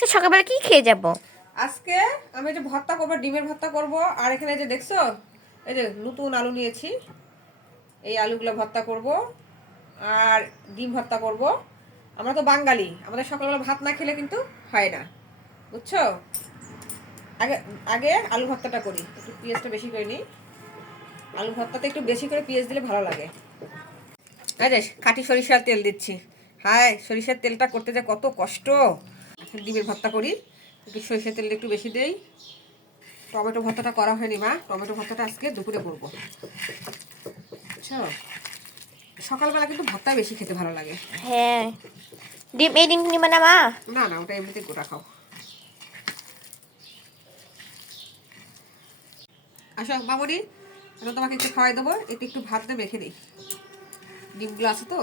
আজকে সকালবেলা কি খেয়ে যাব? আজকে আমি যে ভর্তা করব, ডিমের ভর্তা করব। আর এখানে যে দেখছো, এই যে নতুন আলু নিয়েছি, এই আলুগুলো ভর্তা করব। আর ডিম ভর্তা করব। আমরা তো বাঙালি, আমাদের সকালবেলা ভাত না খেলে কিন্তু হয় না, বুঝছো? আগে আগে আলু ভর্তাটা করি, একটু পেঁয়াজটা বেশি করে নিই। আলু ভর্তাতে একটু বেশি করে পেঁয়াজ দিলে ভালো লাগে। এই যে খাঁটি সরিষার তেল দিচ্ছি। হায়, সরিষার তেলটা করতে যে কত কষ্ট। ডিমের ভর্তা করি, একটু সরিষার তেলটা একটু বেশি দেই। টমেটো ভর্তাটা করা হয়নি মা, টমেটো ভর্তাটা আজকে দুপুরে করবো, বুঝছো? সকালবেলা কিন্তু ভর্তা বেশি খেতে ভালো লাগে। হ্যাঁ, এই ডিম নিবা না মা? না না, ওটা এমনিতে গোটা খাও। আসো মামুনি, এখন তোমাকে একটু খাওয়াই দেবো। একটু একটু ভাত দিয়ে মেখে নিই, ডিমগুলো আছে তো।